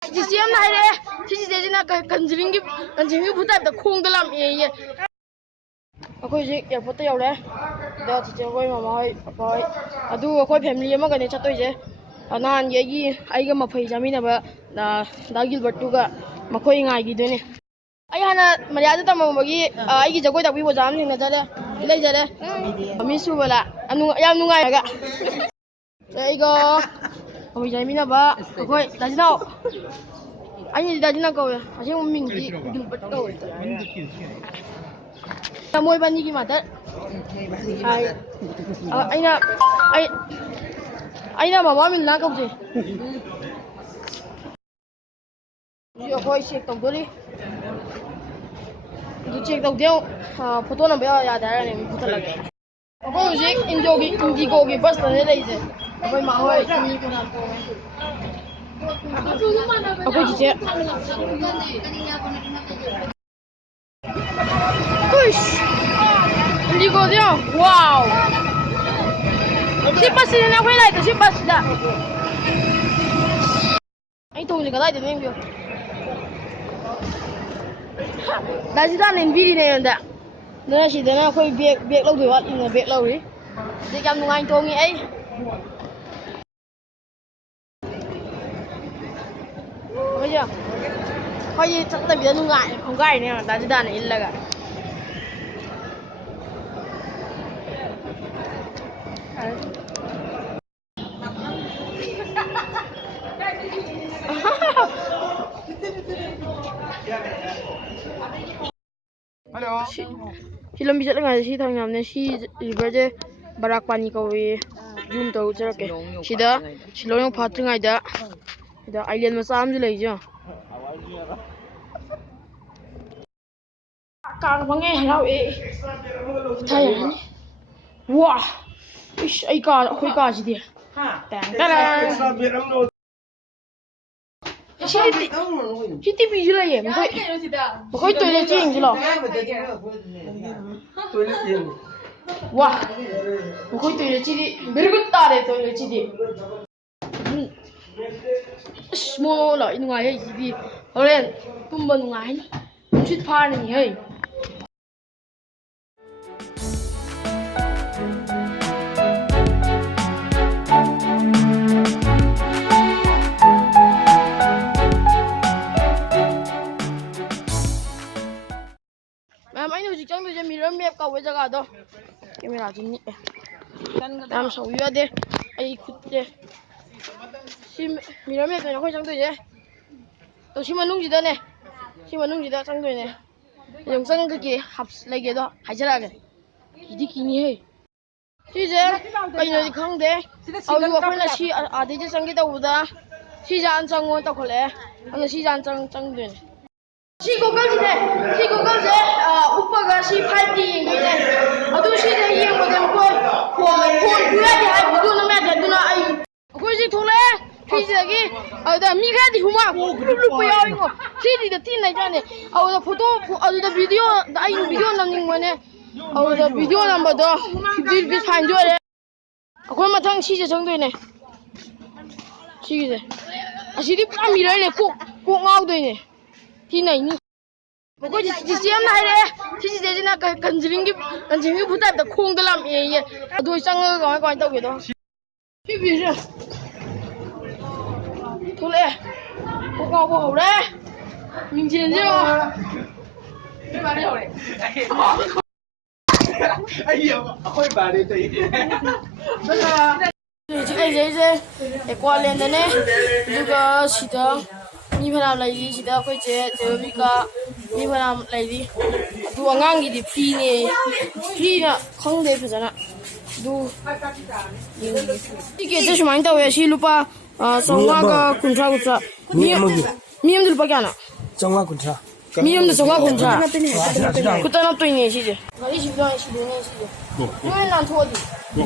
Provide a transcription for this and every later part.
Keisam Pahten, Keisam Kanjringi putar the Kong the Lam ye. Akoi airport yaure. Da teacher koi mama koi adu koi family ama gane chatoi je. Anan ye aiga maphai jamina ba da Gilbert tuga makoi ngai gi done. Ai hana Maryada tamamagi aigi jagoi da bibo jam ninga jare lei jare. Misu bala anu yam nungai ga. Aiga koi jamina ba koi dajinao. Anh đã đi câu à? Chứ mình đi bắt đầu. Môi ban gì mà thế? Anh là mama mình làm câu gì? Giờ coi check tổng đi. Tôi check tổng tiêu. Photo nào bây giờ ra này mình photo lại. Coi check Indigo cái bus này đây chứ. Coi mà coi mình có làm câu. Aku cici. Push. Indigo dia. Wow. Siapa sih yang nak highlight? Siapa sih dah? Itu ni kalau ada ni dia. Dah sudah ni video ni anda. Dah sih dah nak kau biak lau dua, ini biak lau ni. Dia jam nungai tu ni ay. Bây giờ coi như chắc tại vì nó ngại không gai nên là đã đàn này là cả Hello. Film bisa dengar si Thangyou ni si river barak pani kau zoom tahu cara ke si dah si loyong pateng ada. Da island masam je lagi je. Kang pangai halau Thai ni. Wah. Ish ai ka khoi ka ji dia. Tang ta. Siti bi je la ye. Khoi toilet ching je lo. Toilet ching. Wah. Khoi toilet chi very good ta de toilet chi di. Small lại ngoài hay gì đi, thôi lên, tung bần ngoài, suýt pha này hay. Mà anh nói chẳng được cho mình mẹp cầu với cái đó, camera chính nhỉ, làm sầu yêu đi, ai khút đi. Mình nói mẹ nó không chẳng tuổi chứ, tôi xin mà nung gì đó nè, xin mà nung gì đó chẳng tuổi nè, dùng sang cái gì hấp lấy cái đó, hay chả cái, gì kỳ nhỉ? Chứ chứ, cái này thì không đấy, ở chỗ phải là si à đấy chứ sang cái đâu đó, si ra ăn sang ngon tao khỏi lẽ, anh là si ra ăn sang tuổi. Si cố gắng gì đấy, si cố gắng gì, úp cái si phải đi như thế này, ở đâu si đấy yên một đêm coi, hồn cứ đi hay bữa nó mẹ để nó ai, coi gì thôi lẽ. Pizza ada miga di rumah, belum bayar ini. Sini dah tin aja ni. Ada foto, ada video, ada video nampak mana? Ada video nampak dah. Video fine juga. Aku macam sih macam tu ni. Sih je. Asyik pun mirai ni, kok ngau tu ni. Tin ni. Aku Keisam Pahten, Keisam Kanjringi putar the Kong the Lam ye. Aduh, sangat kau tahu gitu. Sih biasa. Thôi lẹ, cô ngọc cô hổ đấy, mình chiến chứ đâu. Cái bà đi hổ này. Anh hiểu, khôi bà đi tí. Chị cái giấy để qua lên đây nè, juga sida, mi phải làm lại đi, sida phải chế, chế bị cả, mi phải làm lại đi. Đua ngang gì thì phi nè, không để phải gì nè, đu. Cái cái gì mà anh tao về xí lupa. Songa kuntra. Miyam dulu pakai anak. Songa kuntra. Miyam tu songa kuntra. Kita nak tu ini sih. Kali sih dah sih ni sih. Mana nak tuh di?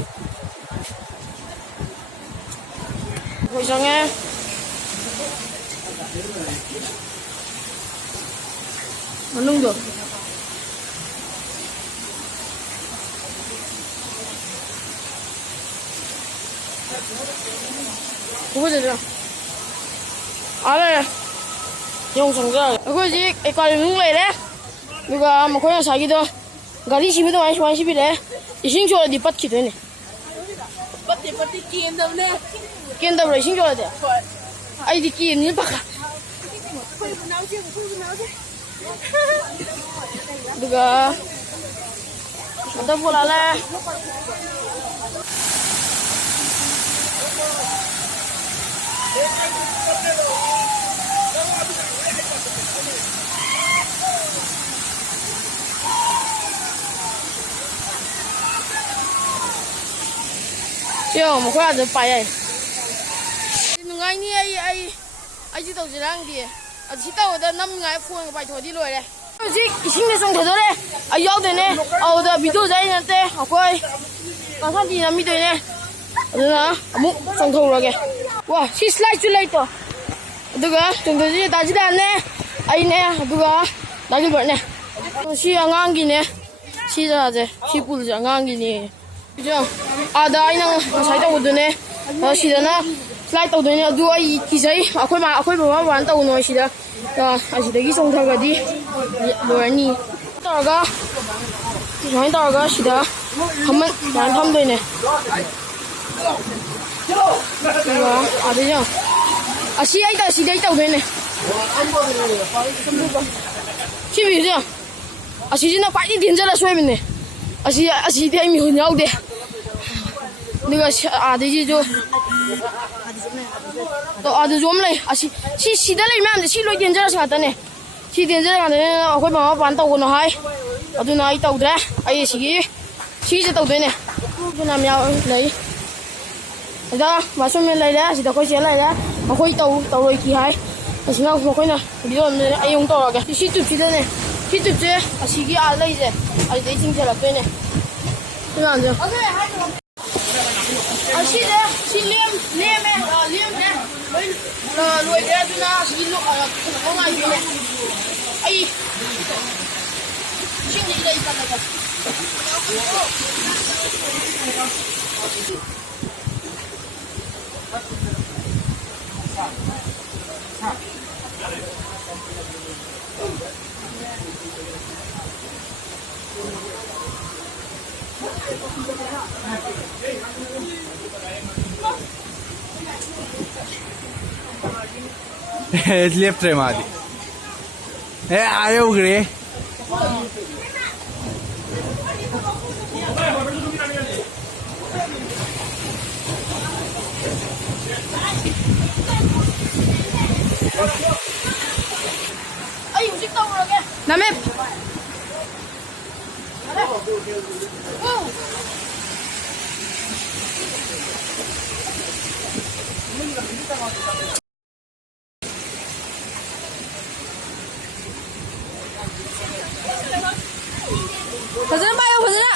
Kau jangan. Manung tu. Kau boleh tak? Ada. ꯌꯣꯡ ꯆꯪꯖꯔꯒꯦ ꯑꯩꯈꯣꯏ ꯍꯧꯖꯤꯛ aquarium ꯃꯅꯨꯡ ꯂꯩꯔꯦ ꯑꯗꯨꯒ ꯃꯈꯣꯏ ꯉꯁꯥꯏꯒꯤꯗꯣ ꯒꯥꯔꯤ ꯁꯤꯕ ꯑꯗꯨꯃꯥꯏꯅ ꯁꯨꯃꯥꯏꯅ ꯁꯤꯕꯤꯔꯛꯑꯦ ꯏꯁꯤꯡ ꯆꯣꯠꯂꯗꯤ ꯄꯠꯈꯤꯗꯣꯏꯅꯦ ꯄꯠꯇꯦ ꯀꯦꯟꯗꯕꯅꯦ ꯀꯦꯟꯗꯕ꯭ꯔꯣ ꯏꯁꯤꯡ ꯆꯣꯠꯂꯗꯤ ꯍꯣꯏ ꯑꯩꯗꯤ ꯀꯦꯟꯅꯤꯅ ꯄꯥꯈꯠ ꯑꯗꯨꯒ ꯑꯗ ꯄꯣꯂꯥꯂꯦ ꯃꯈꯣꯏ ꯑꯗ ꯄꯥꯏ ꯌꯥꯏ ꯅꯨꯡꯉꯥꯏꯅꯤ ꯑꯩꯁꯨ ꯇꯧꯁꯤꯔꯥꯡꯗꯤ ꯑꯗꯨ ꯁꯤ ꯇꯧꯕꯗ ꯅꯝꯅꯤꯡꯉꯥꯏ ꯐꯣꯟꯒ ꯄꯥꯏꯊꯣꯛꯑꯗꯤ ꯂꯣꯏꯔꯦ ꯍꯧꯖꯤꯛ ꯏꯁꯤꯡꯗ ꯆꯣꯡꯊꯗꯣꯔꯦ ꯑꯩ ꯌꯥꯎꯗꯣꯏꯅꯦ ꯑꯗꯨꯗ ꯚꯤꯗꯤꯑꯣꯁꯦ ꯑꯩ ꯅꯠꯇꯦ ꯑꯩꯈꯣꯏ ꯀꯥꯡꯈꯥꯟꯇꯤ ꯅꯝꯃꯤꯗꯣꯏꯅꯦ ꯑꯗꯨꯅ ꯑꯃꯨꯛ ꯆꯣꯡꯊꯧꯔꯒꯦ ꯋꯥ ꯁꯤ ꯁ꯭ꯂꯥꯏꯗꯁꯨ ꯂꯩꯇꯣ ꯑꯗꯨꯒ ꯆꯣꯡꯊꯗꯣꯏꯁꯦ ꯗꯥꯖꯤꯗꯥꯅꯦ ꯑꯩꯅꯦ ꯑꯗꯨꯒ ꯗꯥꯖꯤꯜꯕꯔꯠꯅꯦ ꯁꯤ ꯑꯉꯥꯡꯒꯤꯅꯦ ꯁꯤ ꯖꯒꯥꯁꯦ ꯁꯤ ꯄꯨꯜꯁꯦ ꯑꯉꯥꯡꯒꯤꯅꯦ ꯑꯥꯗ ꯑꯩꯅ ꯉꯁꯥꯏ ꯇꯧꯕꯗꯨꯅꯦ ꯁꯤꯗꯅ ꯁ꯭ꯂꯥꯏꯗ ꯇꯧꯗꯣꯏꯅꯦ ꯑꯗꯨ ꯑꯩ ꯀꯤꯖꯩ ꯑꯩꯈꯣꯏ ꯕꯕꯥ ꯕꯕꯥꯅ ꯇꯧꯅꯣ ꯁꯤꯗ ꯑꯁꯤꯗꯒꯤ ꯆꯣꯡꯊꯒꯗꯤ ꯂꯣꯏꯔꯅꯤ ꯇꯧꯔꯒ ꯁꯨꯃꯥꯏꯅ ꯇꯧꯔꯒ ꯁꯤꯗ ꯁꯨꯃꯥꯏꯅ ꯐꯝꯗꯣꯏꯅꯦ ꯑꯗꯨꯒ ꯑꯗꯩ ꯁꯤꯗꯩ ꯇꯧꯗꯣꯏꯅꯦ ꯁꯤ ꯚꯤꯎꯁꯦ ꯑꯁꯤꯁꯤꯅ ꯈ꯭ꯋꯥꯏꯗꯒꯤ ꯗꯦꯟꯖꯔꯁ ꯑꯣꯏꯕꯅꯦ ꯑꯁꯤꯗꯤ ꯑꯩ ꯃꯤꯍꯨꯟ ꯌꯥꯎꯗꯦ ꯑꯗꯨꯒ ꯑꯥꯗꯩꯁꯤꯁꯨ ꯑꯗꯨꯁꯨ ꯑꯃ ꯂꯩ ꯁꯤꯗ ꯂꯩ ꯃꯌꯥꯝꯁꯦ ꯁꯤ ꯂꯣꯏ ꯗꯦꯟꯖꯔꯁ ꯉꯥꯛꯇꯅꯦ ꯁꯤ ꯗꯦꯟꯖꯔ ꯉꯥꯛꯇꯅꯦ ꯑꯩꯈꯣꯏ ꯃꯃꯥ ꯃꯄꯥꯅ ꯇꯧꯒꯅꯣ ꯍꯥꯏ ꯑꯗꯨꯅ ꯑꯩ ꯇꯧꯗ꯭ꯔꯦ ꯑꯩ ꯁꯤꯁꯦ ꯇꯧꯗꯣꯏꯅꯦ ꯐꯅꯌꯥꯝ ꯂꯩ ꯁꯤꯗ ꯕꯥꯠꯔꯨꯝ ꯂꯩꯔꯦ ꯁꯤꯗ ꯑꯩꯈꯣꯏ ꯆꯦ ꯂꯩꯔꯦ ꯑꯩꯈꯣꯏ ꯇꯧꯔꯣꯏꯈꯤ ꯍꯥꯏ ꯑꯁꯤꯅ ꯃꯈꯣꯏꯅ ꯚꯤꯗꯤꯑꯣ ꯑꯃꯗꯅꯦ ꯑꯩ ꯑꯃꯨꯛ ꯇꯧꯔꯒꯦ ꯁꯤ ꯇꯨꯞꯁꯤꯗꯅꯦ ꯁꯤ ꯇꯨꯞꯁꯦ ꯑꯁꯤꯒꯤ ꯂꯩꯁꯦ ꯑꯁꯤꯗꯩ ꯆꯤꯡꯁꯤꯜꯂꯛꯇꯣꯏꯅꯦ ꯑꯁꯤꯁꯦ ꯁꯤ ꯂꯦꯝꯃꯦ ꯂꯣꯏꯈ꯭ꯔꯦ ꯑꯗꯨꯅ ꯑꯁꯤꯒꯤ ꯉꯥꯏꯗꯣꯏꯅꯦ ꯑꯩ ꯏꯁꯤꯡꯁꯤ ꯂꯩ ꯆꯠꯂꯒ Left madi. Ayaw gre. Ay, hujik tawurage. Namip. Fazla bayo fazla.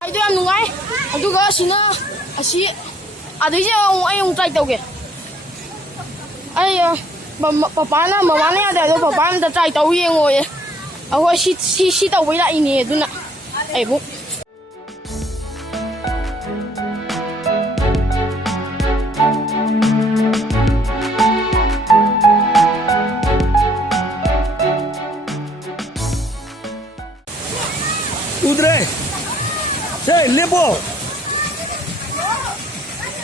Ayo am nungai. Aduga sina asi adai je ai try tauge. Ai papa na mama na ada do papa na try tau yengoye. Aho si tau bai la ini aduna. Ai bu. Udre. Hey, limbo.